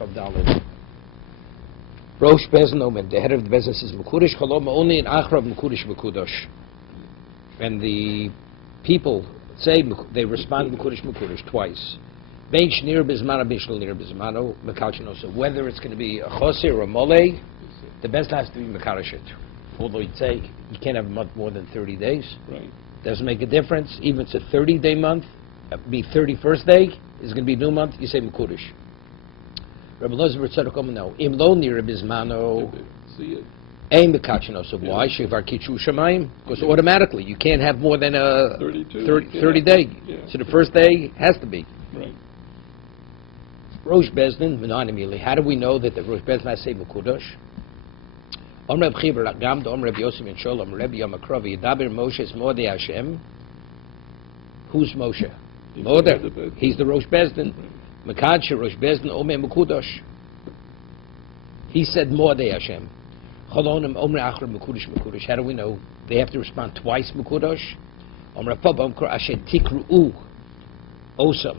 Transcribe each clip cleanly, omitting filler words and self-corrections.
Chav Dalet. Rosh Bezin Omer, the head of the Bezin says, Mekudesh Chalom, only in Achrav Mekudesh Mekudosh. And the people say, they respond Mekudesh twice. Bein Shnir Bizmano, Bein Shnir Nir Bizmano, Mekachino. So whether it's going to be a Choser or a Mole, the best has to be Mekarashit. Although you'd say you can't have a month more than 30 days. Right. Doesn't make a difference. Even if it's a 30-day month, be 31st day, is going to be a new month, you say Mekudesh. Rabbi Elazar Tzadok no. Im lo nira bizmano. Aim Mekachino. So why? Shevar Kichu Shamayim. Because automatically you can't have more than a 30 day. Yeah. So the first day has to be. Right. Rosh Bezdin, Menanimili. How do we know that the Rosh Bezdin has to say Mekudesh? Om Reb Chiver Gam Om Reb Yosef and Sholom Reb Yom Akrovi Yadaber Moshe is Mordei Hashem. Who's Moshe? Mordei. He's the Rosh Bezdin. Mekadshe Rosh Bezdin Omer Mekudosh. He said Mordei Hashem. Cholonim Omer Achra Mekudosh Mekudosh. How do we know? They have to respond twice Mekudosh. Omer Pab Omkor Asher Tikru'u Osam.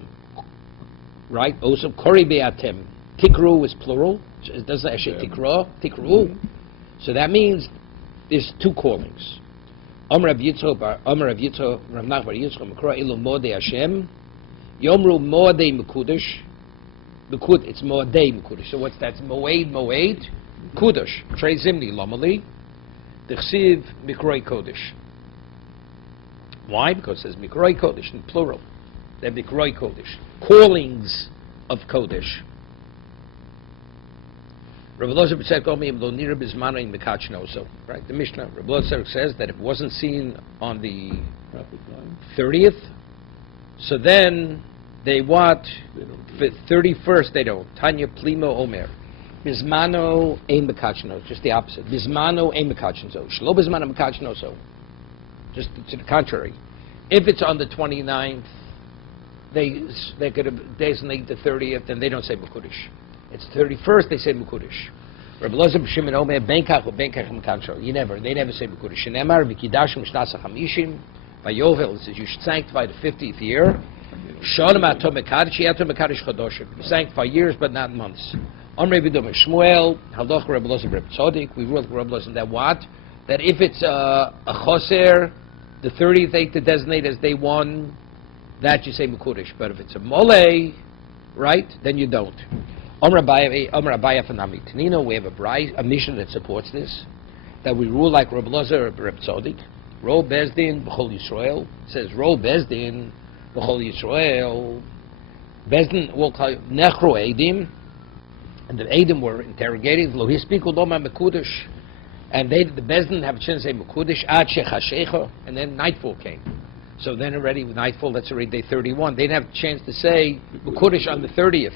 Right? Osam Kori Be'atem. Tikru is plural. It doesn't Asher Tikru'u. So that means there's two callings. Omer Rav Yitzchok Rav Nachman Bar Yitzchok Mekra Ilu Mordei Hashem. Yomru Mordei Mekudosh. It's Mordei Mekudosh. So what's that? Moed Kudosh. Trei Zimni Lomali. D'chsiv Mikroi Kodesh. Why? Because it says Mikroi Kodesh in plural. They're Mikroi Kodesh. Callings of Kodesh. Rabbi Elazar said, right? The Mishnah, Rabbi Elazar says that if it wasn't seen on the 30th, so then they what? For 31st they don't. Tanya Plimo Omer. Bizmano ein mekachno. Just the opposite. Bizmano ein mekachno. Shlo bizmano mekachno. Just to the contrary. If it's on the 29th, they could designate the 30th, and they don't say Mekudesh. It's 31st, they say Mekudesh. Rabbi Elazar Shimon Omer, Benkach or Benkach Mekansho. They never say Mekudesh. Shenemar, Vikidashim, Shnasa Chamishim, by Yovel, it says you should sanctify the 50th year. Shalom Atom Mekadesh, Yatom Mekadesh Chodoshim. You sanctify years, but not months. Amrei B'dom Shmuel, Halach Rabbi Elazar Reb Tzodik, we ruled Rabbi Elazar that what? That if it's a Choser, the 30th day to designate as day one, that you say Mekudesh. But if it's a Mole, right, then you don't. We have a mission that supports this, that we rule like Rabbi Elazar Reb Tzodik. Ro Bezdin B'chol Yisrael says Ro Bezdin B'chol Yisrael. Bezdin will call Nechro Eidim, and the Eidim were interrogating Lo Hispiku Doma Mekudesh, and the Bezdin have a chance to say Mekudesh Ad Shechashecha, and then nightfall came. So then already with nightfall, that's already day 31. They didn't have a chance to say Mekudesh on the 30th.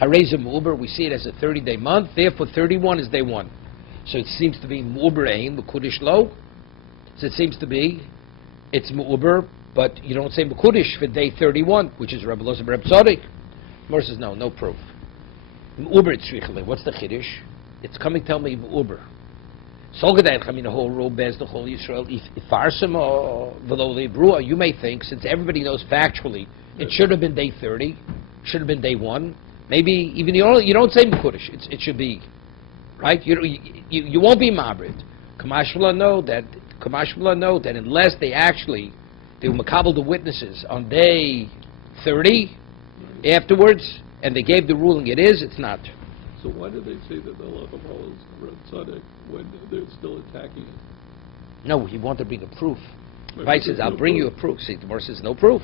Harezim Uber, we see it as a 30-day month, therefore 31 is day 1. So it seems to be Mu'uber Ein, Mekudesh Lo. So it seems to be, it's Mu'uber, but you don't say Mekudesh for day 31, which is Rabbi Elazar Reb Tzodik. Mor says, no proof. Mu'uber Tzrichle, what's the Chiddush? It's coming, tell me Mu'uber. The whole row bears the whole Yisrael. Ifarsim or Velo Lebrua, you may think, since everybody knows factually, it should have been day 30, should have been day 1. Maybe even you don't say Mekudesh. It should be, right? You won't be Mabrit. Kamashvila know that unless they will makabel the witnesses on day 30 afterwards, and they gave the ruling it's not. So why do they say that the love of all is Reb Tzadok when they're still attacking it? No, he wanted to bring a proof. Vice says, I'll bring you a proof. See, the Gemara says no proof.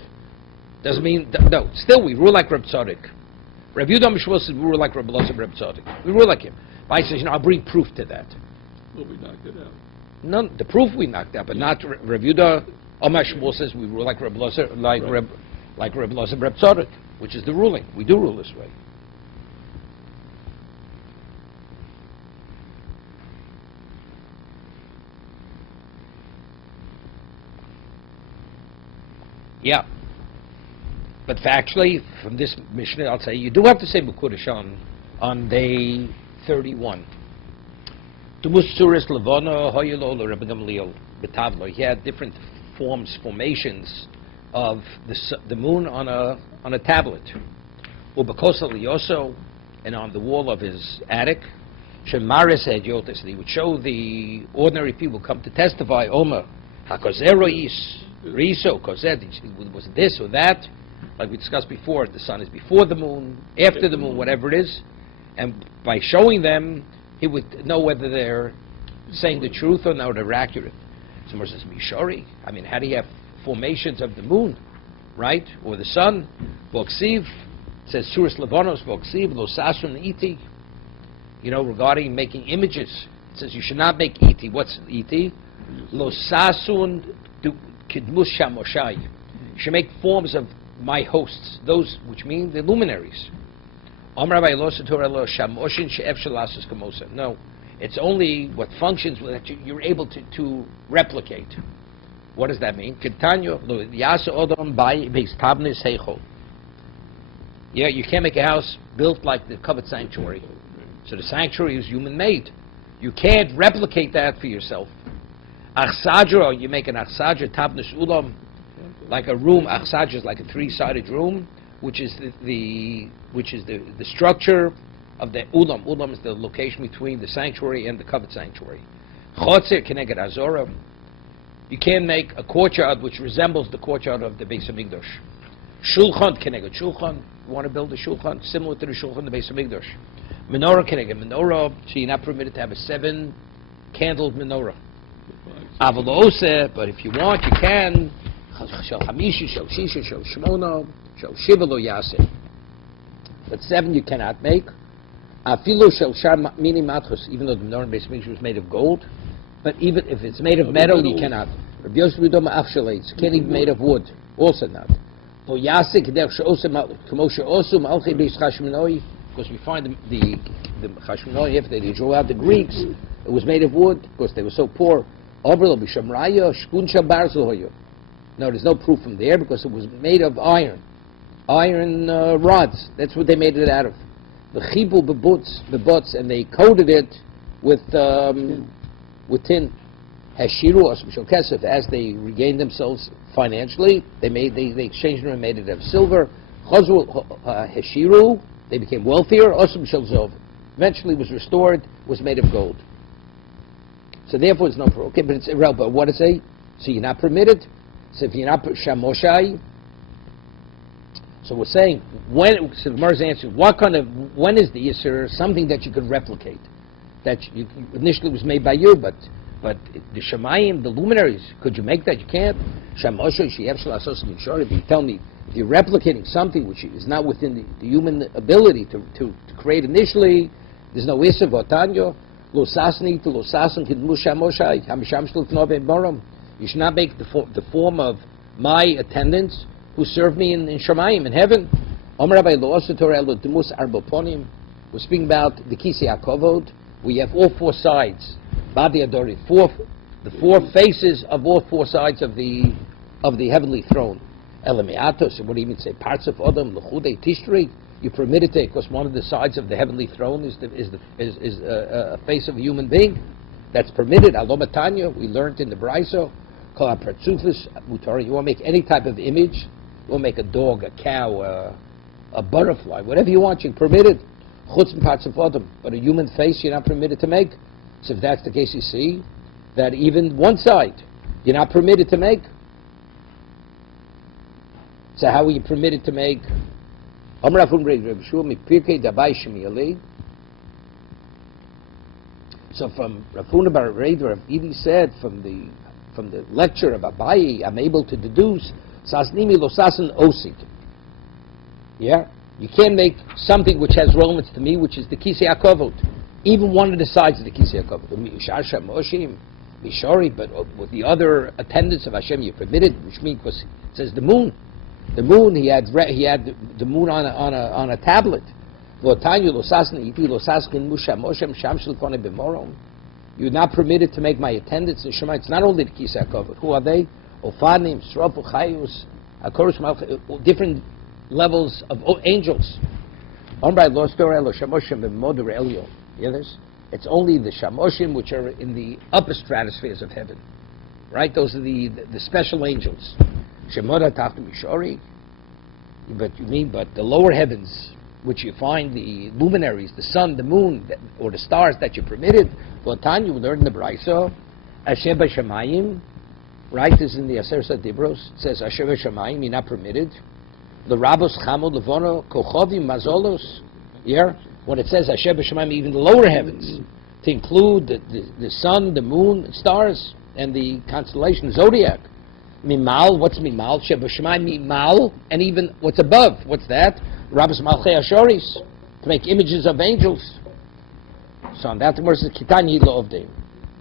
Doesn't mean no. Still, we rule like Reb Tzadok. Rav Yehuda Mishwal says we rule like Rabbi Elazar Reb Tzodik. We rule like him. Vice says, I'll bring proof to that. Well, we knocked it out. No, the proof we knocked out, but not Rav Yehuda. Amar Shmuel says we rule like Rabbi Elazar, like Rabbi Elazar Reb Tzodik, which is the ruling. We do rule this way. Yeah. But factually, from this Mishnah, I'll say you do have to say Mekudesh on day 31. He had different formations of the moon on a tablet. and on the wall of his attic. Shemara said Yotis, and he would show the ordinary people come to testify, Omer, Hakozero is, Riso, Kozed, was it this or that? Like we discussed before, the sun is before the moon, after the moon, whatever it is. And by showing them, he would know whether they're saying the truth or not, or they're accurate. Someone says, Mishori, I mean, how do you have formations of the moon, right? Or the sun? Boksiv, says Suras Levanos, Boksiv, Lo Sasun Iti. You know, regarding making images. It says you should not make iti. What's iti? Lo sasun kidmus shamoshai. You should make forms of my hosts, those which mean the luminaries. No, it's only what functions that you're able to replicate. What does that mean? Yeah, you can't make a house built like the covered sanctuary. So the sanctuary is human-made. You can't replicate that for yourself. Achsadra, you make an achsadra, tabnus ulam, like a room. Achsadra is like a three-sided room, which is the structure of the ulam. Ulam is the location between the sanctuary and the covered sanctuary. Chotzer keneged azora. You can't make a courtyard which resembles the courtyard of the Beis Hamikdash. Shulchan keneged shulchan. You want to build a shulchan similar to the shulchan of the Beis Hamikdash. Menorah keneged menorah, so you're not permitted to have a 7-candled menorah. Avalose, but if you want, you can. Shel Hamishi, Shel Shisha, Shel Shmona, Shel Shiva lo Yaseh. But 7 you cannot make. Afilu Shel Shar Mini Matchus, even though the menorah Beis Hamikdash was made of gold, but even if it's made of metal, you cannot. Rabbi Yosef Yudom Afshalates can't even be made of wood, also not. Lo Yaseh Kedech She'osem K'moshe Osum Alchei Beis Chashmonoi. Because we find the Chashmonoi, after they drew out the Greeks, it was made of wood because they were so poor. No, there's no proof from there because it was made of iron rods. That's what they made it out of. The chibu bebuts, and they coated it with tin. Hashiru kesef, as they regained themselves financially, they exchanged them and made it of silver. Hashiru. They became wealthier. Eventually was restored, was made of gold. So therefore it's no proof. Okay, but it's irrelevant. But what does it say? So you're not permitted? So if you're not shamoshai, so we're saying, so the Gemara is answering, when is the Yisr something that you could replicate? That initially was made by you, but the Shemayim, the luminaries, could you make that? You can't. Shamoshai, Sheyev Shalasos Minshor, if you tell me, if you're replicating something which is not within the human ability to create initially, there's no Yisr Votanyo, Lo Sasni to Lo Sasan Kidmu Shamoshai, Hamisham Shlut Nove Borom. You should not make the form of my attendants who serve me in Shemayim, in heaven. Omer Rabbi Lo Osator Elo Demus Arboponim. We're speaking about the Kisei HaKavod. We have all 4 sides. Badi Adori, the 4 faces of all 4 sides of the heavenly throne. Elamiatos, what do you even say? Parts of Adam, L'chudei Tishrei. You permitted to, because one of the sides of the heavenly throne is a face of a human being. That's permitted. Alomatanya, we learned in the Braiso. Kol HaPartzufis Mutar. You want to make any type of image. You want to make a dog, a cow, a butterfly, whatever you want, you're permitted. Chutz and parts of Adam. But a human face you're not permitted to make. So if that's the case, you see that even one side you're not permitted to make. So how are you permitted to make? So from Rafuna Bar Reder of Edi said from the lecture of Abayi, I'm able to deduce Sasnimi lo sasan osik. Yeah, you can't make something which has relevance to me, which is the Kisei HaKavod, even one of the sides of the Kisei HaKavod. But with the other attendants of Hashem, you're permitted, which means because it says the moon. The moon, he had the moon on a tablet. You're not permitted to make my attendants in Shema. It's not only the Kisei HaKavod. Who are they? Ofanim, Srofu, Chayus, different levels of angels. It's only the Shamoshim which are in the upper stratospheres of heaven. Right? Those are the special angels. But the lower heavens, which you find the luminaries, the sun, the moon, or the stars that you permitted. Tanya, we learned in the Brisa, Asher b'shamayim, right? This is in the Aser Dibros. It says Asher b'shamayim, you're not permitted. The Rabbos Chamo Levono Kochovim Mazolos. Yeah, when it says Asher b'shamayim, even the lower heavens, to include the sun, the moon, stars, and the constellation zodiac. Mimal, what's Mimal? Asher b'shamayim Mimal, and even what's above. What's that? Rabbos Malchei Ashoris, to make images of angels. So on that, the word says Kitani Lo'ovdim.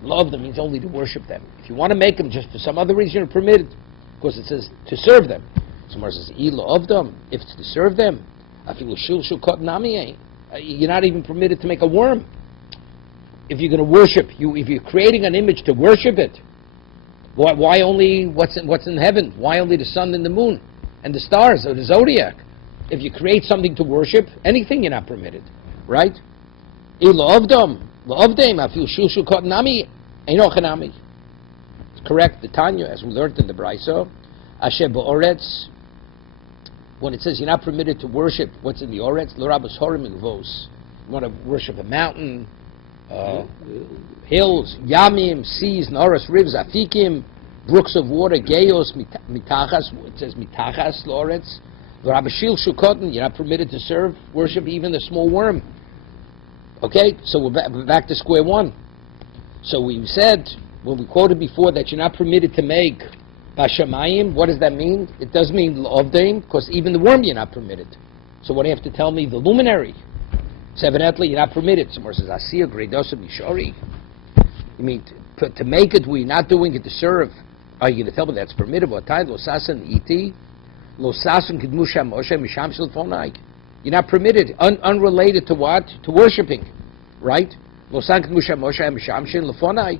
Lo'ovdim means only to worship them. If you want to make them just for some other reason, you're permitted. Because it says to serve them. So the word says Lo'ovdim, if it's to serve them. You're not even permitted to make a worm. If you're going to worship, if you're creating an image to worship it, why only what's in heaven? Why only the sun and the moon and the stars or the zodiac? If you create something to worship, anything you're not permitted, right? It's correct, the Tanya, as we learned in the Brisa, Asher ba'oretz, when it says you're not permitted to worship what's in the Oretz, l'rabos horim ilvos. You want to worship a mountain, hills, yamim, seas, noras, rivers, afikim, brooks of water, geos, mitachas, it says mitachas, l'oretz. L'rabashil shukotin, you're not permitted to serve, worship even a small worm. Okay, so we're back to square one. So we said, when we quoted before, that you're not permitted to make bashamayim. What does that mean? It does mean l'ovdeim, because even the worm you're not permitted. So what do you have to tell me? The luminary. So evidently you're not permitted. Someone says, Asiya gredosa mishori. You mean to make it where you're not doing it to serve? Are you going to tell me that's permitted? Losasan iti, losasan kidmusha moshe misham shilfonai. You're not permitted, unrelated to what? To worshipping, right? Losasan kidmusha moshe misham shilfonai.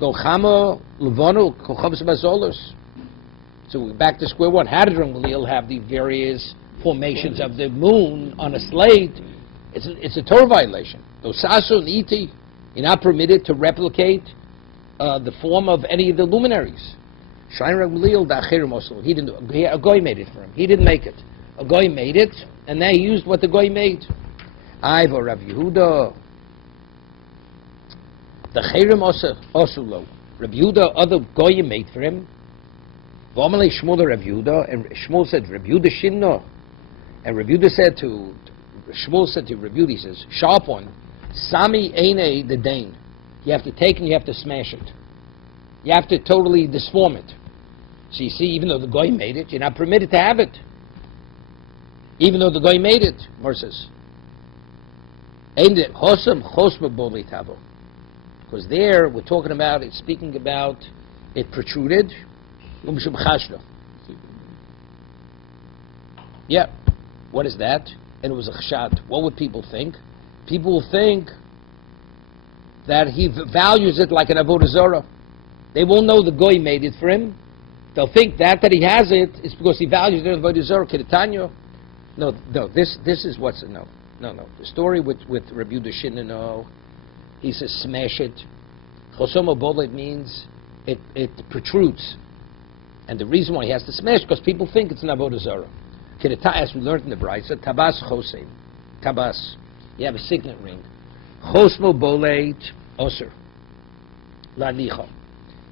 Golchamo levono kochavs bazolos. So we're back to square one. How did Ramaliel have the various formations of the moon on a slate? It's a Torah violation. Losasu and iti, you're not permitted to replicate the form of any of the luminaries. Shain Ramaliel da'achirim also. He didn't. A goy made it for him. He didn't make it. A goy made it, and then he used what the goy made. Ivo Rav Yehuda. The Chayrim Osulo. Rabbi Yehuda, other goyim made for him. V'amalei Shmuel Rabbi Yehuda, and Shmuel said, Rabbi Yehuda Shinno. And Rabbi Yehuda said to, Shmuel said to Rabbi Yehuda, he says, sharp one, Sami Eine the Dane. You have to take and you have to smash it. You have to totally disform it. So you see, even though the goy made it, you're not permitted to have it. Even though the goy made it, Mor says, Ein the Hosam Chosma Boli Tavo. Because there, we're talking about, it's speaking about, it protruded, yeah, what is that? And it was a chshad. What would people think? People will think that he values it like an avodah zarah. They won't know the goy made it for him. They'll think that he has it is because he values it as avodah zarah. Kedetanyo. No, this is what's, no. The story with Rabbi Yehuda Shinno, no. He says, smash it. Chosomo bolet means it protrudes. And the reason why he has to smash because people think it's an avodah zarah. As we learned in the Brisa, tabas chosein. Tabas. You have a signet ring. Chosmo bolet oser. Lanicha.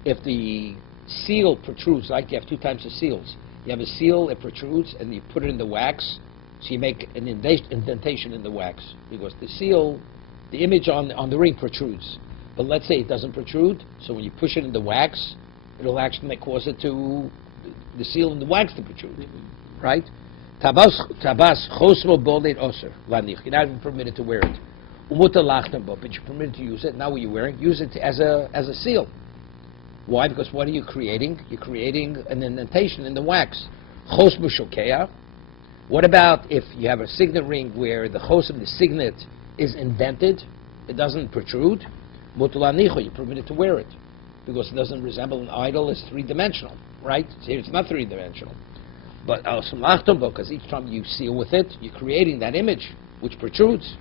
If the seal protrudes, like you have two types of seals. You have a seal, it protrudes, and you put it in the wax, so you make an indentation in the wax. Because the seal, the image on the ring protrudes. But let's say it doesn't protrude, so when you push it in the wax, it'll actually cause it to, the seal and the wax to protrude. Right? Tabas chosmo bolet oser lanich. You're not even permitted to wear it. Umuta lachtem bo, but you're permitted to use it. Now what you're wearing, use it as a seal. Why? Because what are you creating? You're creating an indentation in the wax. Chosmo shokeya. What about if you have a signet ring where the chosim, the signet, is indented, it doesn't protrude? Mutulanicho, you're permitted to wear it because it doesn't resemble an idol. It's three-dimensional, right? Here it's not three-dimensional. But because each time you seal with it, you're creating that image which protrudes.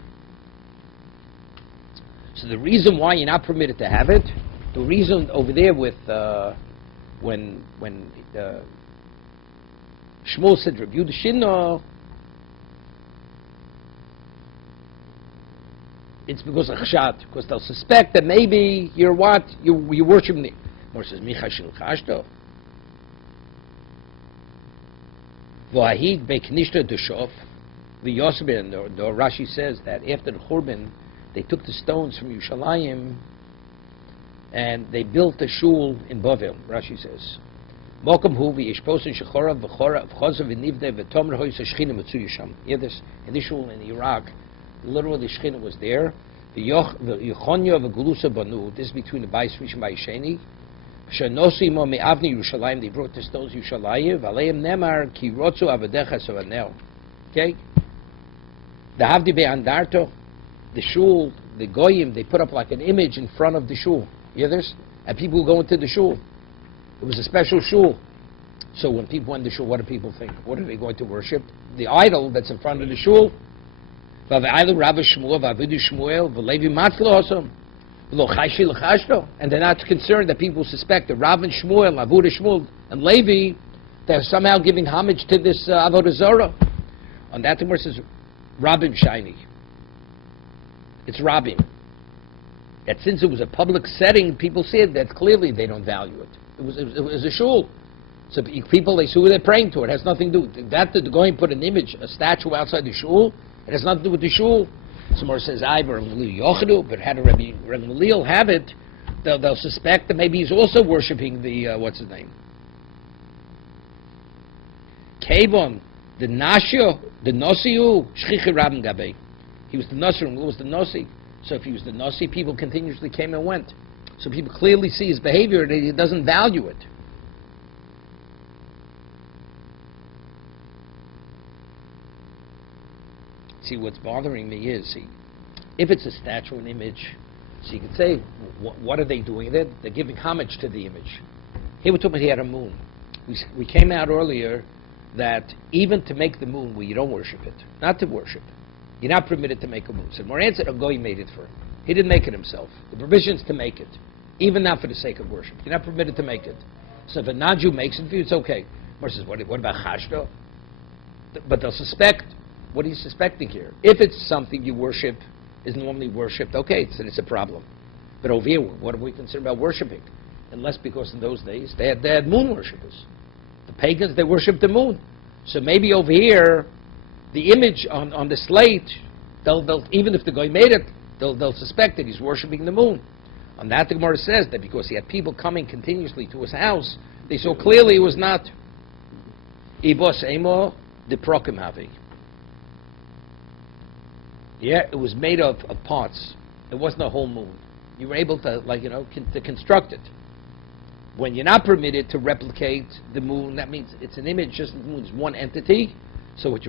So the reason why you're not permitted to have it, the reason over there with when Shmuel said Rabbi Yehuda Shinno, it's because of chshat, because they'll suspect that maybe you're what? You're worshiping the... More says, Michashil Chashto. V'ahid be'knishta d'shof. V'yosebin, the Rashi says that after the Churban, they took the stones from Yerushalayim and they built a shul in Bavel, Rashi says. Mokum hu v'yishposin shechorav v'chozav v'nivne v'tomer hoyis hashchina mitzu yisham. You hear this? In this shul in Iraq, literally the Shechina was there. V'yochonya v'gulusa banu. This is between the Bayis Rishon and Bayis Sheni. Shenosi mo me'avni Yerushalayim. They brought the stones Yerushalayim. V'aleim nemar ki rotzu avadecha sovanel. Okay? The Havdi be'andarto, the shul, the goyim, they put up like an image in front of the shul. You hear this? And people go into the shul. It was a special shul. So when people went to the shul, what do people think? What are they going to worship? The idol that's in front of the shul. And they're not concerned that people suspect that Rav and Shmuel, Avudah Shmuel, and Levi, they're somehow giving homage to this Avodah Zarah. On that, the Gemara says, Rabim Shiny. It's Rabim. That since it was a public setting, people said that clearly they don't value it. It was a shul. So people, they see who they're praying to. It has nothing to do with that. To go and put an image, a statue outside the shul, it has nothing to do with the shul. Somewhere says, but had a Rabbi Gamliel have it, they'll suspect that maybe he's also worshiping the, what's his name? Kevon, the Nashio, the Nosiu, Shchichi Rabin Gabe. He was the Nasir, and what was the Nasi? So if he was the Nasi, people continuously came and went. So people clearly see his behavior and he doesn't value it. See, what's bothering me is, if it's a statue, an image, so you could say, what are they doing there? They're giving homage to the image. Here we're talking about he had a moon. We came out earlier that even to make the moon where you don't worship it, not to worship, you're not permitted to make a moon. So Moran said, Goy made it for him. He didn't make it himself. The provision is to make it, even not for the sake of worship. You're not permitted to make it. So if a non-Jew makes it for you, it's okay. Moran says, what about Chashto? But they'll suspect. What are you suspecting here? If it's something you worship, is normally worshipped, okay, it's a problem. But over here, what are we concerned about worshiping? Unless because in those days, they had moon worshippers. The pagans, they worshipped the moon. So maybe over here, the image on the slate, they'll even if the guy made it, they'll suspect that he's worshipping the moon. On that, the Gemara says that because he had people coming continuously to his house, they saw clearly it was not. Ibos emo de prokim havi. Yeah, it was made of parts. It wasn't a whole moon. You were able to, to construct it. When you're not permitted to replicate the moon, that means it's an image, just the moon is one entity. So what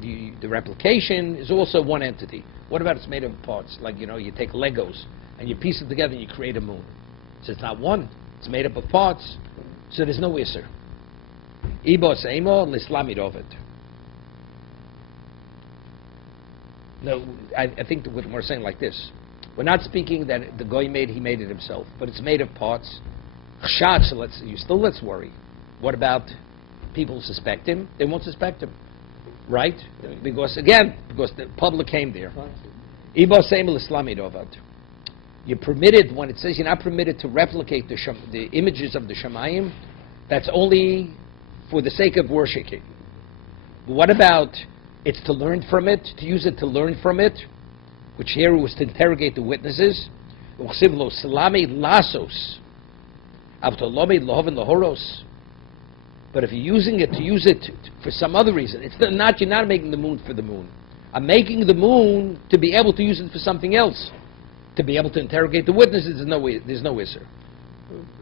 the replication is also one entity. What about it's made of parts? Like, you take Legos and you piece it together and you create a moon. So it's not one. It's made up of parts. So there's no Isser. Ibos Emo L'Islamid Ovid. No, I think what we're saying like this. We're not speaking that the guy he made it himself, but it's made of parts. Chshat, so let's worry. What about people who suspect him? They won't suspect him, right? Because the public came there. You're permitted, when it says you're not permitted to replicate the images of the Shemayim, that's only for the sake of worshiping. But what about it's to learn from it, to use it to learn from it, which here was to interrogate the witnesses. But if you're using it to use it for some other reason, you're not making the moon for the moon. I'm making the moon to be able to use it for something else, to be able to interrogate the witnesses. There's no Isser.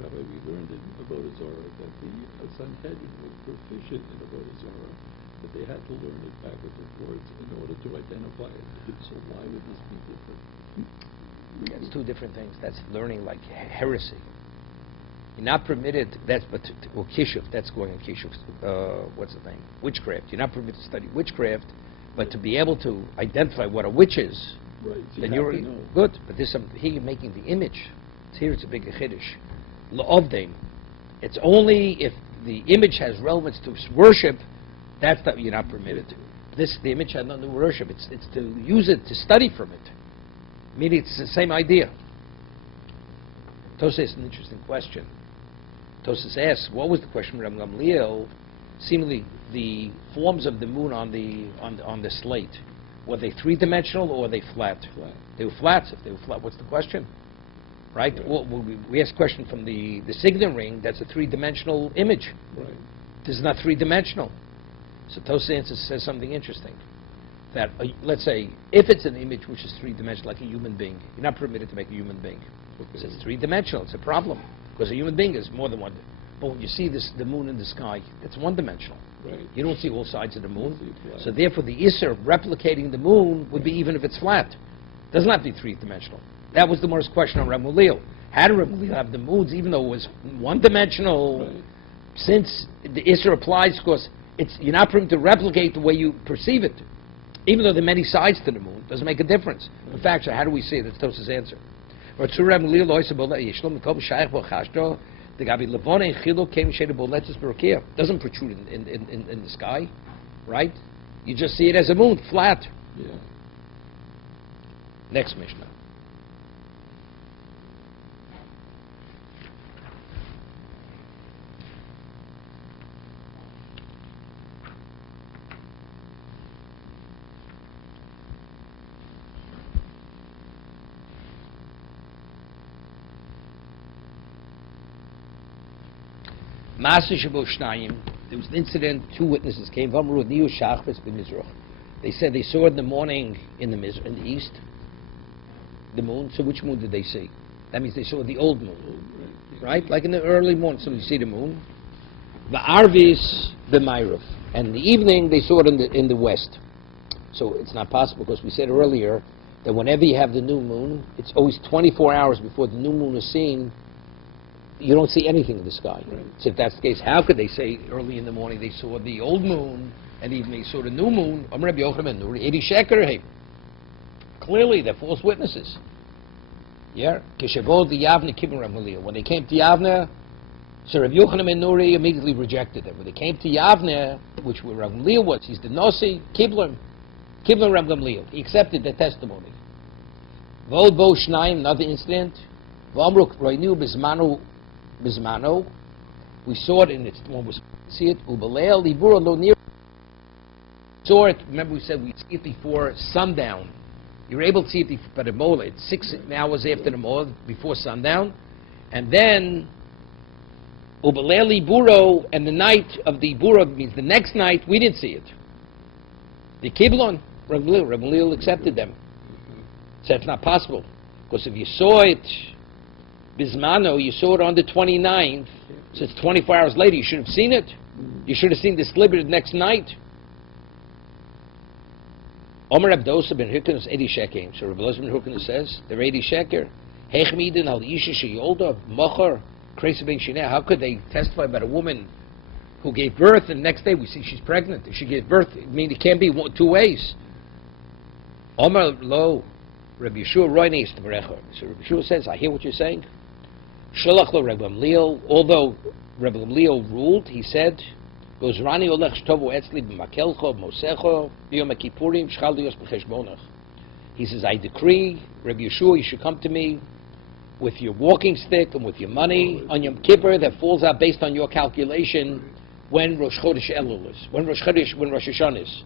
Rabbi, we learned in Avodah Zarah that the Sanhedrin were proficient in Avodah Zarah, but they had to learn it backwards and forwards in order to identify it. So why would this be different? That's two different things. That's learning like heresy. You're not permitted. Kishuv. That's going on Kishuv. What's the name? Witchcraft. You're not permitted to study witchcraft, but to be able to identify what a witch is, right, then you're good. But there's some here. You're making the image. Here it's a big chiddush. La'ovdeim. It's only if the image has relevance to worship. That's that you're not permitted. The image has nothing to worship. It's to use it to study from it. Meaning it's the same idea. Tosas asks an interesting question. Tosas asks, what was the question from Rabbi Gamliel? Seemingly, the forms of the moon on the slate, were they three-dimensional or were they flat? They were flat. If they were flat, what's the question? Right? Well, we asked a question from the signet ring. That's a three-dimensional image. Right. This is not three-dimensional. So Tosas says something interesting. That, let's say, if it's an image which is three-dimensional, like a human being, you're not permitted to make a human being. Okay. So it's three-dimensional. It's a problem. Because a human being is more than one. But when you see the moon in the sky, it's one-dimensional. Right. You don't see all sides of the moon. So therefore, the Isser of replicating the moon would be even if it's flat. It does not be three-dimensional. That was the most question on Rabbi Gamliel. How did Rabbi Gamliel have the moons, even though it was one-dimensional? Right. Since the Isser applies, because you're not permitted to replicate the way you perceive it. Even though there are many sides to the moon, it doesn't make a difference. Right. In fact, so how do we see it? That's Tosas' answer. Doesn't protrude in the sky, right? You just see it as a moon, flat. Yeah. Next Mishnah. There was an incident, two witnesses came. They said they saw it in the morning in the east, the moon. So which moon did they see? That means they saw the old moon, right? Like in the early morning, so you see the moon. The Arvis, the Ma'ariv. And in the evening, they saw it in the west. So it's not possible, because we said earlier that whenever you have the new moon, it's always 24 hours before the new moon is seen. You don't see anything in the sky. Right. So if that's the case, how could they say early in the morning they saw the old moon and even they saw the new moon? Clearly, they're false witnesses. Yeah. When they came to Yavne, so Rabbi Yochanan and Nuri immediately rejected them. When they came to Yavne, which where Rabbi Gamliel was, he's the Nasi, Kibler Rabbi Gamliel. He accepted their testimony. Vod Bo Shnayim, another incident. V'amruk Roinu Bismano, we saw it in its when we see it. Ubaleil Libura Lo Near. Saw it. Remember, we said we see it before sundown. You're able to see it by the mola. It's 6 hours after the mola, before sundown, and then Ubaleil Liburo, and the night of the Bura means the next night we didn't see it. The Kiblon, Rabbi Gamliel accepted them. So it's not possible, because if you saw it Bismano, you saw it on the 29th, so it's 24 hours later, you should have seen it. You should have seen this liberty the next night. Omer Abdosa ben Hirkanus 80 shekim. So Rabbi Elazar ben Hirkanus says, they're 80 sheker. Hechmidin al Isha Sheyolda, Mocher, Kresa ben Shineh. How could they testify about a woman who gave birth and the next day we see she's pregnant? If she gave birth, I mean, it can't be two ways. Omer Lo, Rabbi Yeshua Roinis to Berecha. So Rabbi Yeshua says, I hear what you're saying. Shalach lo Rabbi Gamliel, although Rabbi Gamliel ruled, he said, Gozrani olech shtovu etzli b'makelcho b'mosecho b'yom ha'kippurim shchal dios b'cheshbonach. He says, I decree, Rabbi Yeshua, you should come to me with your walking stick and with your money on Yom Kippur that falls out based on your calculation when Rosh Chodesh Elul is, when Rosh Hashanah is.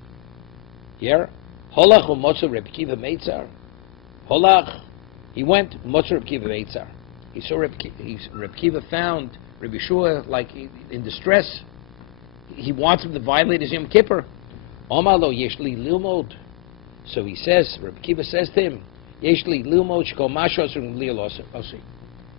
Here, Holach u'motzu Rabbi Kiva Meitzar. Holach, he went, Motzu Rabbi Kiva Meitzar. He saw Rabbi Kiva found Rabbi Yeshua like in distress. He wants him to violate his Yom Kippur. Omalo yeshli lilmod. So he says, Rabbi Kiva says to him, yeshli lilmod shkol mashos osi.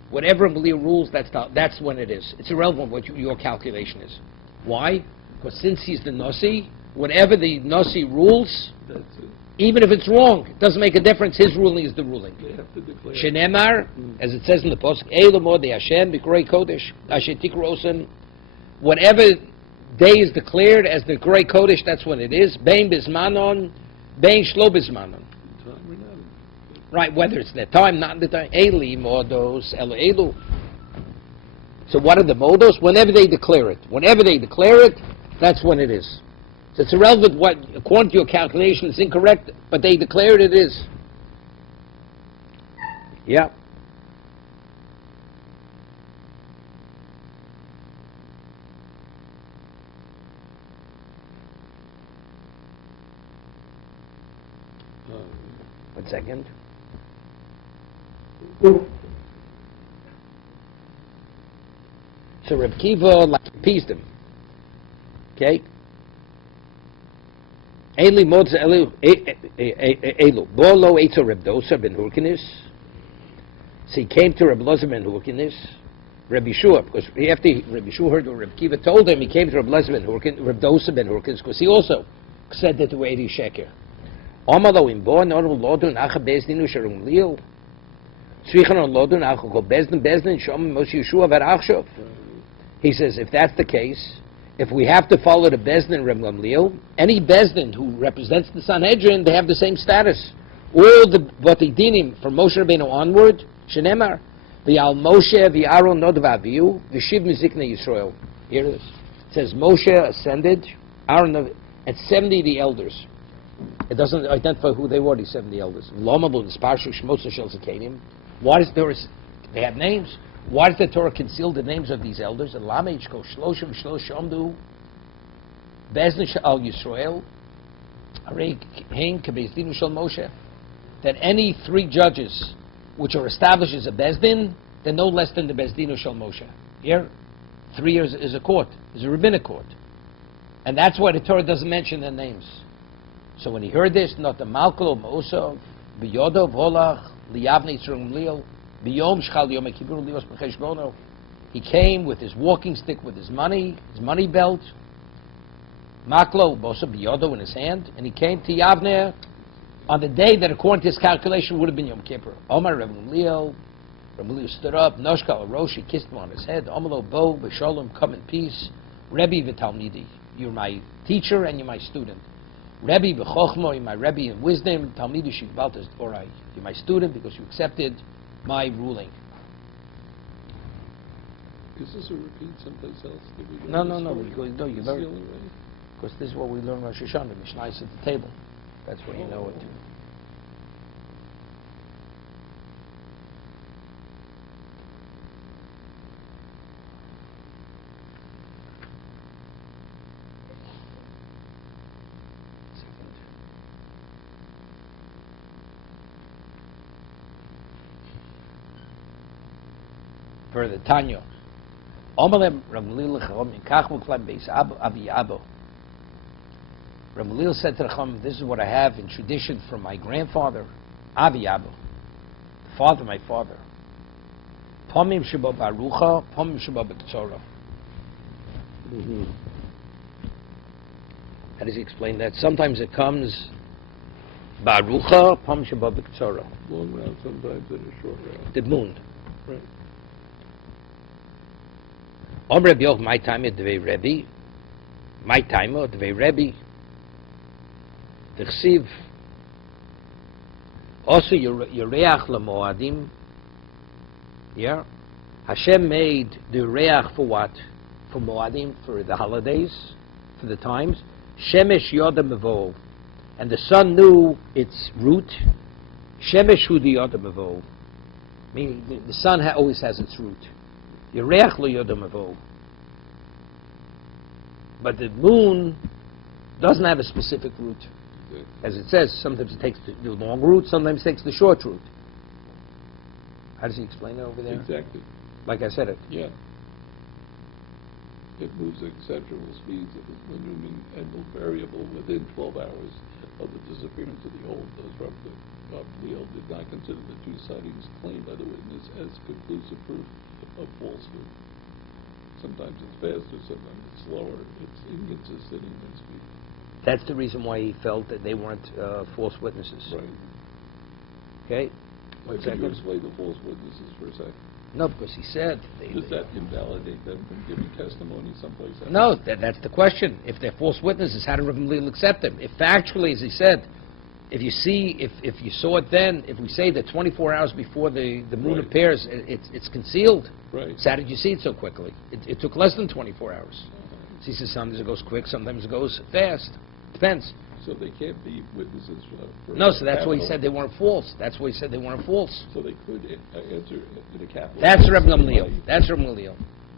Whatever Gamliel rules, that's when it is. It's irrelevant what your calculation is. Why? Because since he's the Nasi, whatever the Nasi rules, that's it. Even if it's wrong, it doesn't make a difference. His ruling is the ruling. They have to declare. Shenemar, as it says in the Pasuk, Eilamo de Hashem b'Grei Kodesh Asher Tikrosim. Whatever day is declared as the Grei Kodesh, that's when it is. Bein Bismanon, Bein Shlo Bismanon. Right, whether it's the time, not the time. Eli Modos, Elu. So what are the Modos? Whenever they declare it. Whenever they declare it, that's when it is. So it's irrelevant what, according to your calculation, is incorrect, but they declared it is. Yeah. One second. So Reb Kiva appeased him. Okay? Eli Modz Elu. Bolo Eitzo Reb Dosa ben Hurkinis. So he came to Reb Loza ben Hurkinis. Reb Yeshua, because after Reb Yeshua heard what Reb Kiva told him, he came to Reb Loza ben Hurkinis, Reb Dosa ben Hurkinis, because he also said that they were 80 sheker. Omalo in Bo, Nonu Lodu Nacha Bezdinu Sharum Lil. Tzvichon on Lodu Nacha Go Bezdin Shom Moshe Yeshua Varachshov. He says, if that's the case, if we have to follow the Bezdin Reb Gamliel, any Bezdin who represents the Sanhedrin, they have the same status. All the Botidinim from Moshe Rabbeinu onward, Shenemar, V'al Moshe V'Aaron Nod V'Aviu V'Shiv Mizikna Yisrael. Here it is. It says Moshe ascended, Aaron and 70 the elders. It doesn't identify who they were, these 70 elders. Lomabul and Sparshu Shmos Shel Zakanim. Why does there is they have names? Why does the Torah conceal the names of these elders? And Lama Yishko Shloshim Shlosh Omdu Bezdin Shal Yisrael Arei Hein Kebezdinu Shel Moshe. That any 3 judges which are established as a Bezdin, they're no less than the Bezdinu Shel Moshe. Here, 3 years is a court, is a rabbinic court. And that's why the Torah doesn't mention their names. So when he heard this, not the Malkalo Mosov, B'Yodov Holach, Liyavne Yitzrum Lil, B'Yom Shchal Yom HaKippur Lios B'Cheshbono. He came with his walking stick, with his money belt, Maklo Mosov B'Yodo in his hand, and he came to Yavne on the day that, according to his calculation, would have been Yom Kippur. Omar Reb Gamliel stood up, Noshkal Rosh, he kissed him on his head, Omalo Bo, B'Sholom, come in peace, Rebbe V'Talmidi, you're my teacher and you're my student. Rebbe b'chochmo, you're my Rebbe in wisdom. Talmidu shikbaltas d'orai. You're my student because you accepted my ruling. Is this a repeat someplace else? No. You learn. Because this is what we learn Rosh Hashanah. Mishnah is at the table. That's where you know it. Further, Tanya. Ramulil said to the Chacham, this is what I have in tradition from my grandfather, Avi Abo, father, my father. Pomim sheba barucha, pomim sheba b'ktzora. How does he explain that? Sometimes it comes barucha, pomim sheba b'ktzora. Long round, sometimes in a short round. The moon. Right. Reb Yoch, my time at the Rebbe, my time at the Rebbe. The Chsiv, also Yereach LaMoadim. Yeah, Hashem made the Yereach for what? For Moadim, for the holidays, for the times. Shemesh Yoda Mevo, and the sun knew its root. Shemesh Hu Yoda Mevo, meaning the sun always has its root. Yereach lo Yoda Mevo. But the moon doesn't have a specific route. As it says, sometimes it takes the long route, sometimes it takes the short route. How does he explain that over there? Exactly. Like I said it. Yeah. It moves at exceptional speeds and variable within 12 hours of the disappearance of the old. Those Gamliel did not consider the 2 sightings claimed by the witness as conclusive proof of falsehood. Sometimes it's faster, sometimes it's slower. It's inconsistent in their speed. That's the reason why he felt that they weren't false witnesses. Right. Okay? Can you explain the false witnesses for a second? No, because he said... Does that invalidate them from giving testimony someplace else? No, that's the question. If they're false witnesses, how do Rabbi Gamliel accept them? If factually, as he said, if you saw it then, if we say that 24 hours before the moon appears, it's concealed. Right. So how did you see it so quickly? It took less than 24 hours. So he says sometimes it goes quick, sometimes it goes fast. Depends. So they can't be witnesses for No, so that's why he capital. said they weren't false. That's why he said they weren't false. So they could answer in a capital. That's Reb somebody- Gamliel. That's Reb Gamliel.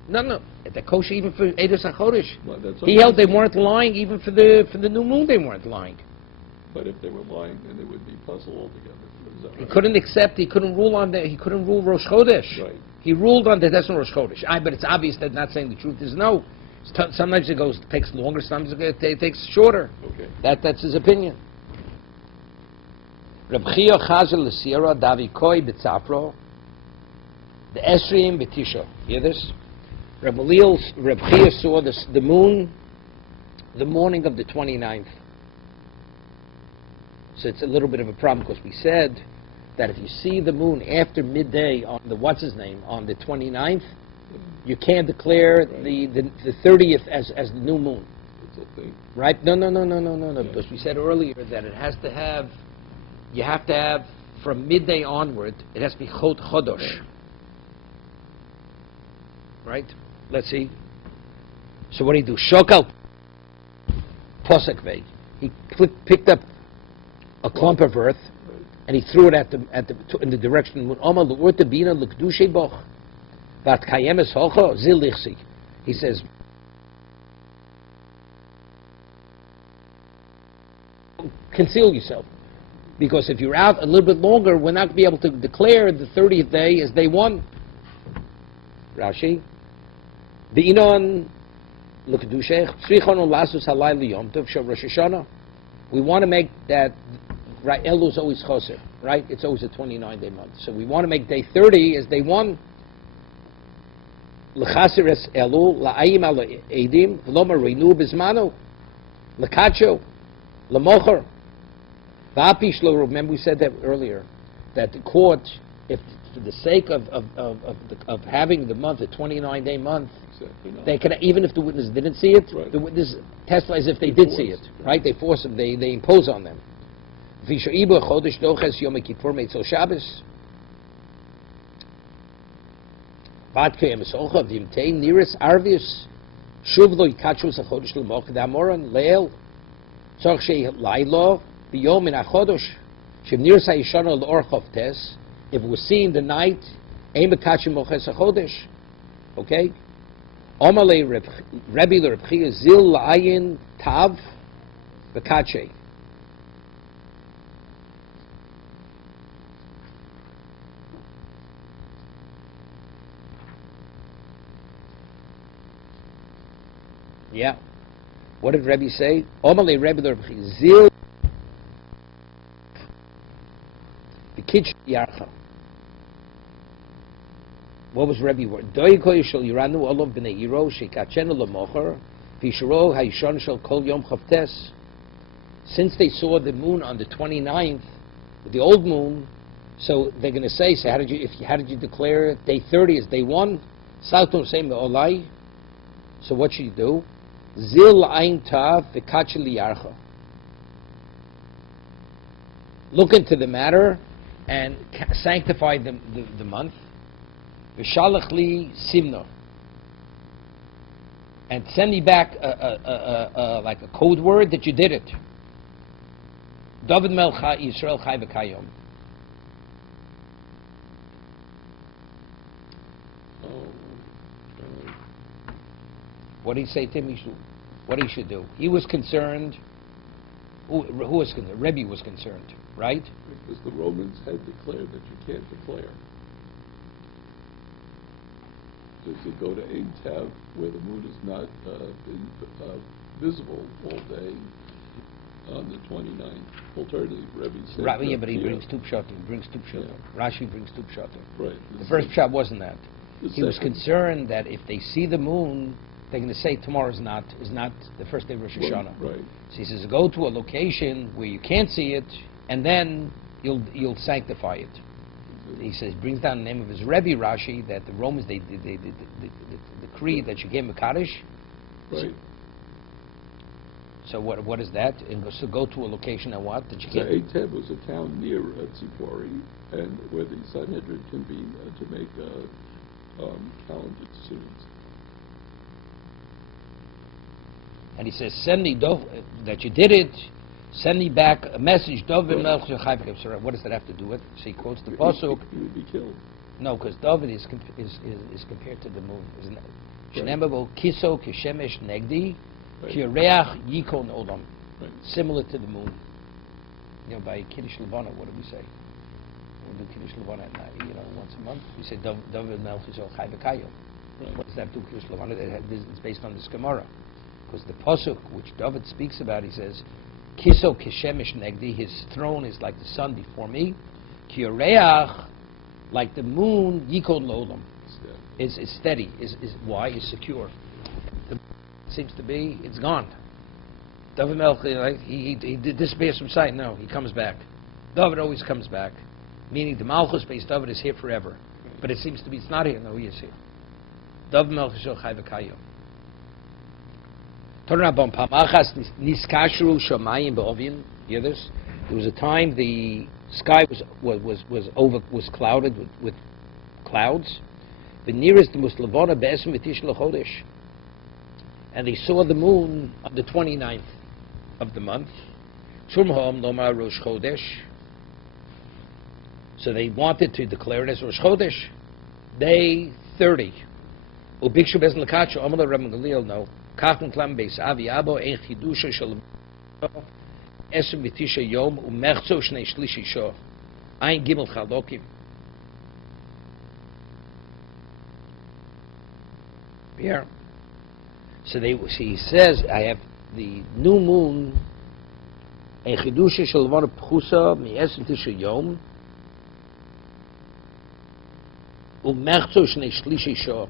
No. The kosher even for Eidos HaChodesh. Well, that's He what held I'm they saying. weren't lying even for the new moon. They weren't lying. But if they were lying, then it would be puzzle altogether. Is that He right? couldn't accept. He couldn't rule on the. He couldn't rule Rosh Chodesh. Right. He ruled on that that's not Rosh Chodesh. But it's obvious that not saying the truth is no. Sometimes it takes longer. Sometimes it takes shorter. Okay. That's his opinion. Reb Chia Chazel L'Sira Davi Koi B'Tzapro the Esrim B'Tisha. Hear this? Reb Chia saw the moon the morning of the 29th. So it's a little bit of a problem because we said that if you see the moon after midday on the on the 29th, you can't declare the 30th as the new moon. It's a thing. Right? No. Because we said earlier that it has to have, you have to have from midday onward, it has to be Chod Chodosh. Right? Let's see. So what did he do? Shokal Posek Vei. He picked up a clump of earth and he threw it in the direction of the moon. Omar L'urta Bina L'Kdushe Boch. Vat Kayemes Hocho Zil Lichsi. He says, conceal yourself. Because if you're out a little bit longer, we're not going to be able to declare the 30th day as day one. Rashi. Be'inon l'kedushech tzrichon lasus halay liyom tov shel Rosh Hashanah. We want to make that, right, Elul is always choser, right? It's always a 29-day month. So we want to make day 30 as day one. L'chaser es Elul la'ayim al edim v'lo marinu bizmanu l'kacho l'mocher. Remember we said that earlier, that the court, if for the sake of having the month, a 29-day month, Exactly. they can, even if the witness didn't see it, Right. the witness testifies if they did see it, right? They force them, they impose on them. B'yom in achodosh, shemnir sayishana l'orchov tes. If it was seen the night, ein bekachim moches achodesh. Okay. Omale Rebbe Reb Chia zil la'ayin tav bekache. Yeah. What did Rebbe say? Omale Rebbe Reb Chia zil. What was Rebbe word? Since they saw the moon on the 29th, the old moon, so they're going to say, so how did you declare it? Day 30 is day 1? So what should you do? Zil ein tav v'kachel yarcha. Look into the matter and sanctify the month. V'shalach li simno. And send me back like a code word that you did it. David Melcha Yisrael Chai B'Kayom. What did he say to him? What he should do? He was concerned. Who was concerned? Rebbe was concerned, right? Because the Romans had declared that you can't declare. So to go to Ein Tav, where the moon is not visible all day, on the 29th. Alternatively, Rebbe said... Right, yeah, but he brings two pshatim. Yeah. Rashi brings two pshatim. Right. The first pshat wasn't that. The He was second. concerned that if they see the moon, they're going to say tomorrow is not the first day of Rosh Hashanah. Right. So he says, go to a location where you can't see it, and then you'll sanctify it. He says, brings down the name of his Rebbe Rashi that the Romans they decree that you gave him a Kaddish. Right. So what is that? And so go to a location and what that you So can't. Ein Tav was a town near Tzipori, and where the Sanhedrin can be to make calendar decisions. And he says, send me that you did it. Send me back a message. David Melch Chayv Kavsar. What does that have to do with? So he quotes the pasuk. He would be killed. No, because David is compared to the moon, isn't it? Shnemabo kiso kishemesh negdi, kireach yikon olam. Similar to the moon. You know, by Kiddush Levana, what do we say? We do Kiddush Levana at night, once a month. We say David Melch Chayv Kavsar. What does that have to do with Kiddush Levana? It's based on this Gemara. Because the pasuk which David speaks about, he says, "Kiso kishemesh negdi," his throne is like the sun before me. Kireach, like the moon, yikon lolam, is steady. Is why? Is secure. The moon seems to be, it's gone. David Melch, he disappears from sight. No, he comes back. David always comes back, meaning the Malchus based David is here forever. But it seems to be it's not here. No, he is here. David Melch Chayv Kavsar. Hear this? There was a time the sky was clouded with clouds. The nearest the Muslavona Be'esem V'tish L'chodesh, and they saw the moon on the 29th of the month. Shurmhom Lomar Rosh Chodesh. So they wanted to declare it as Rosh Chodesh, day 30. Ubikshu Be'ezem L'kacho Amar Rabbi Gamliel no. Kachun Klam Beis Avi Abo Ein Chidusha Shel Esem V'tisha Yom U'Mechzo Shnei Shlishi Sho Ein Gimel Chalokim. Here, so he says, I have the new moon. Ein Chidusha Shel Levana Pchusa Mi-Esem Tisha Yom U'Mechzo Shnei Shlishi Sho.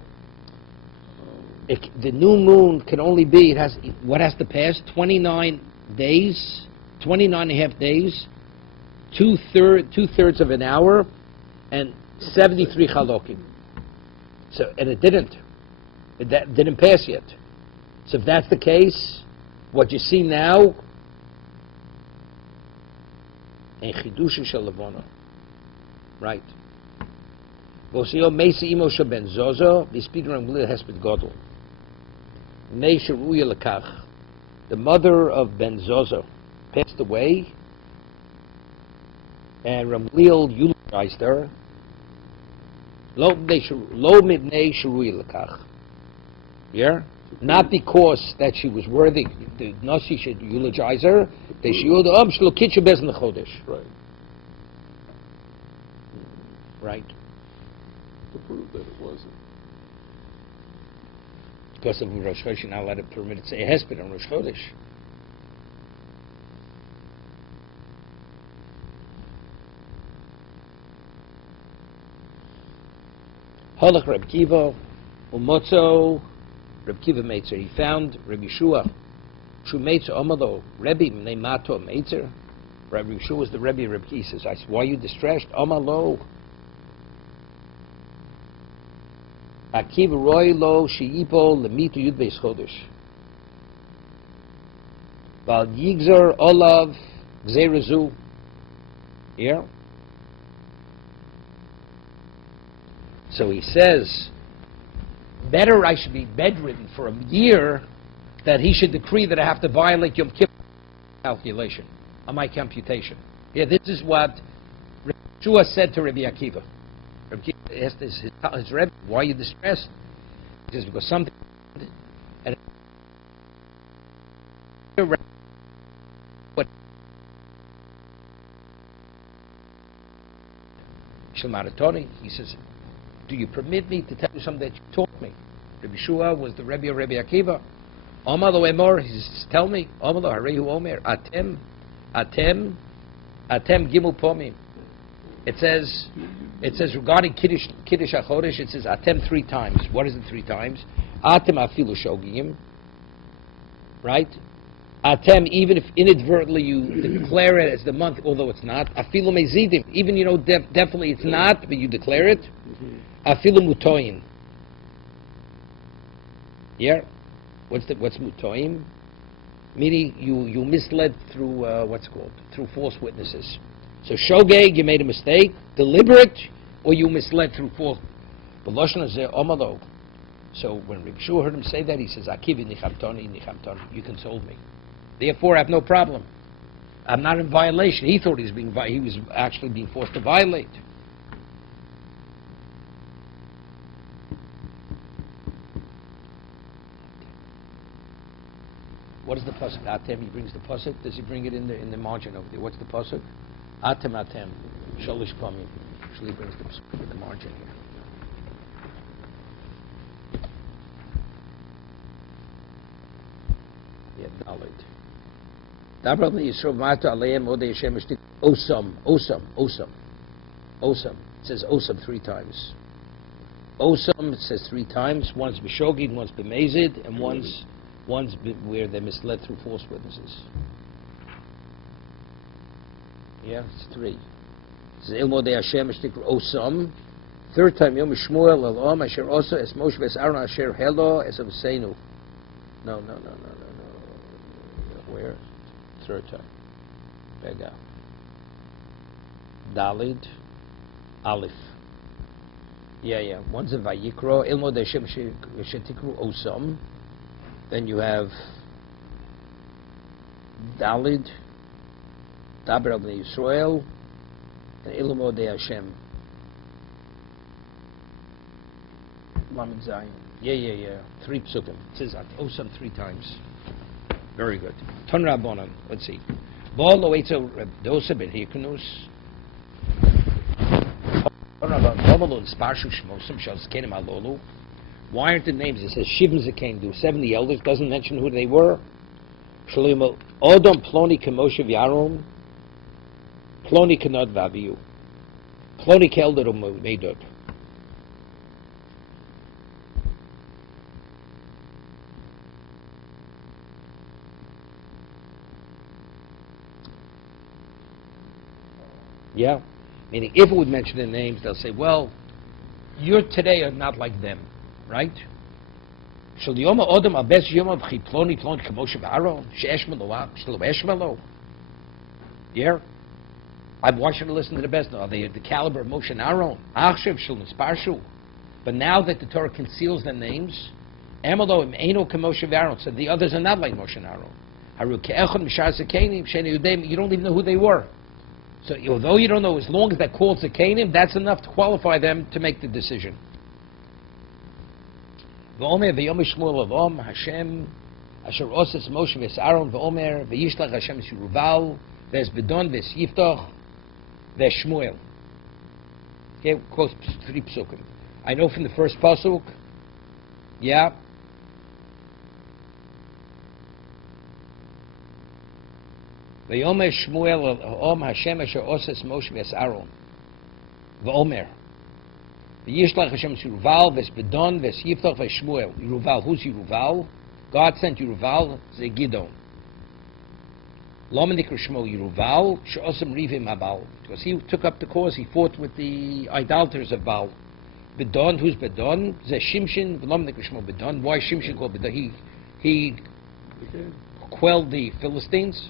The new moon can only be, what has to pass? 29 days, 29 and a half days, two-thirds of an hour, and 73 chalokim. So, and it didn't pass yet. So if that's the case, what you see now, in Chidusha Shel Levana, right? Vosio Meisi Imo Shaben Zozo, the speaker on Glil Hesped Godel. The mother of Ben Zozo passed away, and Ramliel eulogized her. Lo midnei sharui lekach. Yeah, not because that she was worthy. The Nasi should eulogize her. They should shlo kitche bezn lechodesh. Right. Right. To prove that it wasn't. Because of Rosh Chodesh, you're not allowed to permit it to say a hesped on Rosh Chodesh. Halach Reb Kiva, Umotzo, Reb Kiva Meitzer. He found Reb Yeshua, Shu Meitzer Amalo, Rebbe Neimato Meitzer. Reb Yeshua was the Rebbe of Reb Kiva. He says, why are you distressed? Amalo. Akiva Roy Lo Sheipo Lemitu Yud Beis Chodesh. Val Yigzer Olav Gzeirazu. Here. So he says, better I should be bedridden for a year that he should decree that I have to violate Yom Kippur calculation on my computation. Yeah, this is what Yeshua said to Rabbi Akiva. Rabbi Akiva asked his Rebbe, why are you distressed? He says, because something... And what Shilmaratoni, he says, do you permit me to tell you something that you taught me? Rabbi Yeshua was the Rebbe of Rabbi Akiva. Omar lo emor, he says, tell me, Omar lo harehu omer, atem gimel pomim. It says regarding Kiddush HaChodesh, it says atem 3 times. What is it 3 times? Atem afilu shogim, right? Atem, even if inadvertently you declare it as the month, although it's not. Afilu mezidim, even definitely it's not, but you declare it. Afilu mutoim. Yeah, what's mutoim? Meaning you misled through through false witnesses. So shogeg, you made a mistake, deliberate, or you misled through false. But lashon hazeh omalo. So when Rabbi Yeshua heard him say that, he says, "Akivi nichamtoni, you consoled me. Therefore, I have no problem. I'm not in violation. He thought he was actually being forced to violate. What is the pasuk? Atem. He brings the pasuk. Does he bring it in the margin over there? What's the pasuk? Atem atem. Shalish pamim. Actually, he brings the pasuk in the margin here. Dalit. Dabra Yisrael Mata Aleim Odei Hashem Shtik Osam. It says Osam 3 times. Osam it says 3 times. One's B'shogid, one's B'mezid, and one's where they're misled through false witnesses. Yeah, it's 3. It says El Modei Hashem Shtik Osam. 3rd time Yom Shmuel Elam Asher Osa Es Moshe Ves Aaron Asher Helo Es Avseinu. No. Where? 3rd time. Bega. Dalid. Aleph. Yeah. One's in Vayikra. Ilmo Deshem Shetikru Osam. Then you have Dalid. Daber al Bnei Yisrael. And Ilmo De Hashem. Lamed Zayin. Yeah. 3 psukim. It says Osam 3 times. Very good. Ton Rabbanan. Let's see. Bol lo etzel Dosa ben Hikunus. Ton Rabbanan. Bomalo Sparshu Shmosim Shal Zkenim Alolu. Why aren't the names? It says Shivim Zekain. Do 70 elders. Doesn't mention who they were. Shalimo Odom Ploni Kemoshe V'Yaron. Ploni Kanod Vaviu. Ploni Kelder Meidot. Yeah, meaning if it would mention their names, they'll say, well, you today are not like them, right? Yeah? I want you to listen to the best. Are they the caliber of Moshe and Aaron? But now that the Torah conceals their names, so the others are not like Moshe and Aaron. You don't even know who they were. So although you don't know, as long as they're called Zekanim, that's enough to qualify them to make the decision. V'omer v'yom Shmuel avon Hashem asher oses Moshe v'Aaron v'omer v'yishlach Hashem Yeruval v'es Bedon v'es Yiftach v'es Shmuel. Okay, quotes 3 psukim. I know from the first pasuk. Yeah. V'yomer Shmuel Om Hashem Asher Oses Moshe v'Aaron v'Omer v'yishlach Hashem Yeruval v'es Bedon v'es Yiftach v'es Shmuel. Yeruval, who's Yeruval? God sent Yeruval ze Gidon. Lama nikra Shmo Yeruval she'osem rivim habal, because he took up the cause. He fought with the idolaters of Baal. Bedon, who's Bedon? Ze Shimshin. Lama nikra Shmo Bedon. Why is Shimshin called Bedon? He quelled the Philistines.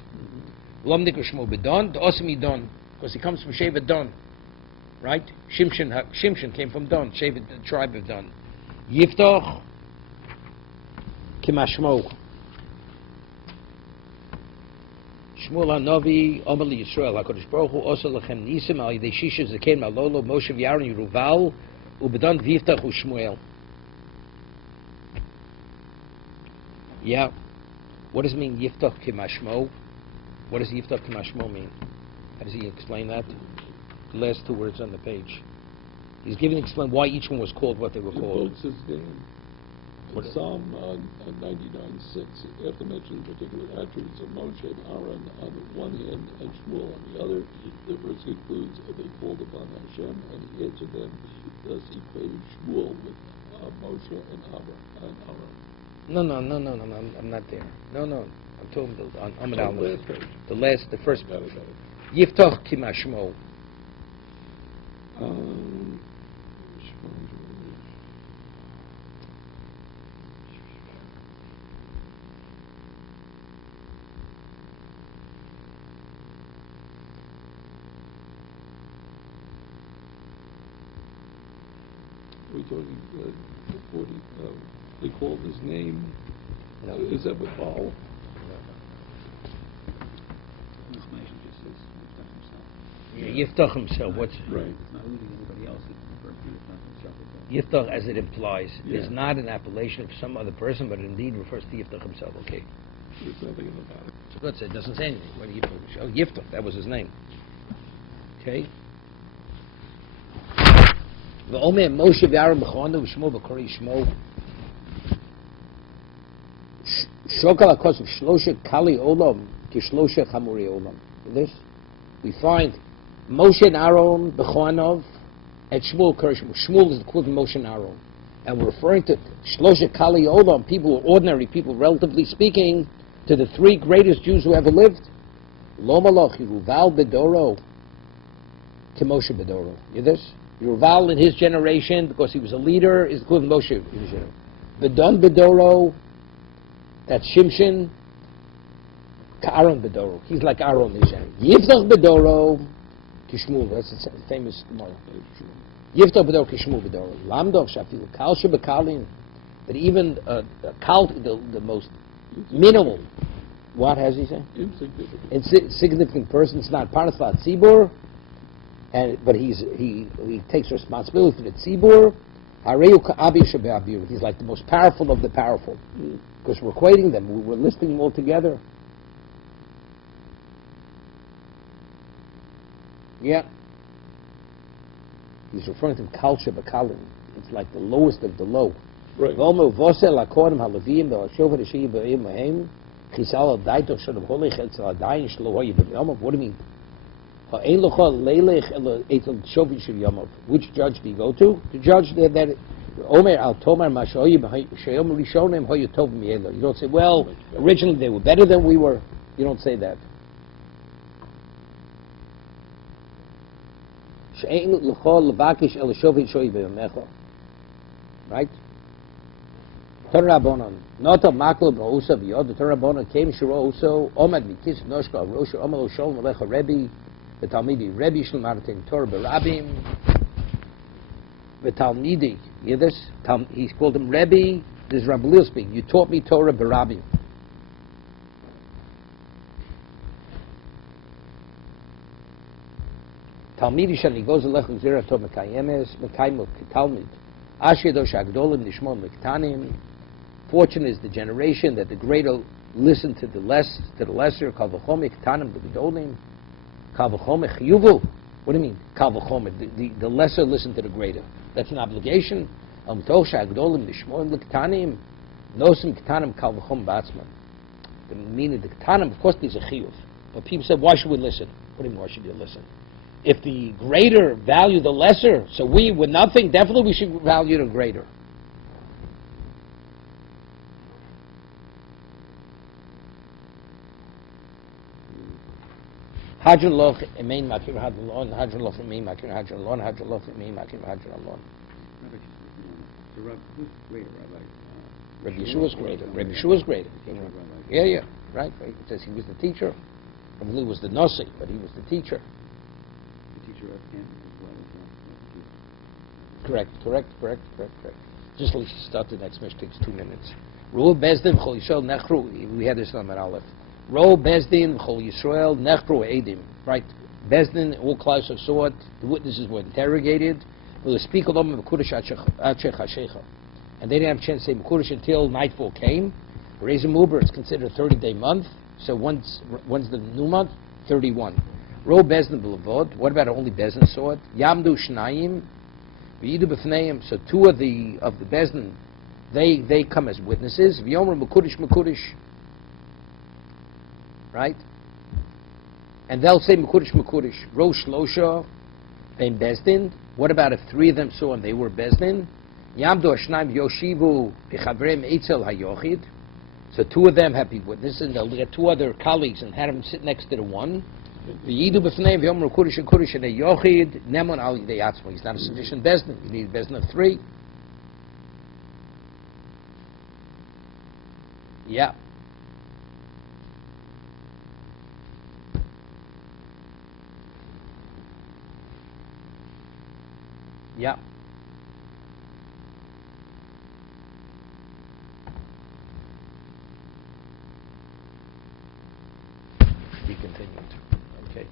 Lom nikra Shmo Bedon, the Osem Idon, because he comes from Shevet Don, right? Shimshon came from Don, Shevet, the tribe of Don. Yiftach Kimashmo. Shmuel HaNavi, Omer Yisrael, HaKadosh Baruch Hu, Osa Lechem Nisim, Al Yidei Shisha Zekain Malolo, Moshe V'Aaron Yeruval, Ubedon V'Yiftach U'Shmuel. Yeah. What does it mean, Yiftach Kimashmo? What does Yiftach Kimashmo mean? How does he explain that? The last 2 words on the page. He's explain why each one was called what they were called. His name. In Psalm 99:6, after mentioning particular attributes of Moshe and Aaron on the one hand and Shmuel on the other, the verse concludes, they called upon Hashem, and he answered them, thus equating Shmuel with Moshe and Aaron. No, I'm not there. No, I'm talking about on the first page. Yiftach Kimashmo. We're talking 40. They called his name. No. Is that with Baal? No. Yiftach himself. What's Right. It's not leaving anybody else. It's referred to. It's not constructed. Yiftach, as it implies, Yeah. is not an appellation of some other person, but it indeed refers to Yiftach himself. Okay. There's nothing in the matter. So good. So it doesn't say anything. What Yiftach? Oh, Yiftach. That was his name. Okay. V'omer Moshe v'Aaron b'chonu v'shmo b'kori shmo. Shokal hakos v'shlosha kali olam kishlosha chamuri olam. This we find Moshe and Aaron b'chonov and Shmuel kori shmo. Shmuel is the equivalent of Moshe and Aaron, and we're referring to shlosha kali olam, people, ordinary people, relatively speaking, to the three greatest Jews who ever lived. Lo malach Yeruval bedoro to Moshe bedoro. You this? Yeruval in his generation, because he was a leader, is the equivalent of Moshe in his generation. Bedon bedoro, that's Shimshon, to Aaron bedoro. He's like Aaron in his generation. Yiftach bedoro to Shmuel. That's the famous Gemara. Yiftach bedoro to Shmuel bedoro. Lamdov shafilu kal shebekalin. That even kal, the most minimal. What has he said? Insignificant person. It's not paraslat tzibur, but he takes responsibility for the tzibur. He's like the most powerful of the powerful, because we're equating them. We're listing them all together. Yeah. He's referring to culture b'kalim. It's like the lowest of the low. Right. What do you mean? Which judge do you go to? The judge that you don't say, well, originally they were better than we were. You don't say that. Right? Torah Rabbanon. Not a maklo b'osa v'yod. The Torah Rabbanon came shiro also. Omad mikis noshka rosha omalo sholom alecha Rebbe. The Talmidi Rebbe shel martin Torah berabim. The Talmidi. You hear this? He's called him Rebbe. This is Rabbi Lil speaking. You taught me Torah berabim. Talmidi shani goes alecha zera to mekayemes mekayimot Talmud. Ashedosh agdolim nishmon mektanim. Fortunate is the generation that the greater listen to the lesser. Kal v'chomer ktanim the gedolim. Kal v'chomer chiyuvu. What do you mean? Kal v'chomer. The lesser listen to the greater. That's an obligation. Al mitoch she'agdolim nishmon lektanim. Nosim ktanim kal v'chomer ba'atzman. The meaning of the ktanim, of course, there's a chiyuv. But people said, why should we listen? What do you mean, why should you listen? If the greater value the lesser, so we with nothing, definitely we should value the greater. Hadron loch emain makir hadron lon, hadron loch emain makir hadron lon, hadron loch emain makir hadron lon. Who's greater, Rabbi? Rabbi Yeshua was greater. Rabbi Yeshua was greater. Yeah, right. It says he was the teacher. Rabbi Lee was the nasi, but he was the teacher. The teacher of him as well as Correct. Just let's start the next mission. Takes 2 minutes. Ro Bezdin Chol Yisrael Nechru. We had this on Aleph. Ro Bezdin Chol Yisrael Nechru Edim. Right. Bezdin, all classes saw it. The witnesses were interrogated. Will speak of them Mekudesh Achech Hashecha. And they didn't have a chance to say Mekudesh until nightfall came. Reis Uber, it's considered a 30-day month. So when's the new month? 31. Ro Bezdin B'Lavod. What about only Bezdin saw it? Yamdu Shnayim. V'yidu B'fneim. So two of the Bezdin, they come as witnesses. V'yomer Mekudesh. Right? And they'll say Mekudesh. Ro Shlosha Ben Bezdin. What about if 3 of them saw and they were Bezdin? Yamdu Ashnaim Yoshivu B'Chavrem Eitzel HaYochid. So 2 of them have been witnesses, and they'll get 2 other colleagues and have them sit next to the one. V'yidu b'fnei v'yomer Kudish and Yochid Nemon Al Yidei Atzmo. He's not a sufficient Bezdin. You need a Bezdin of 3. Yeah. Yeah. Be continued. Okay.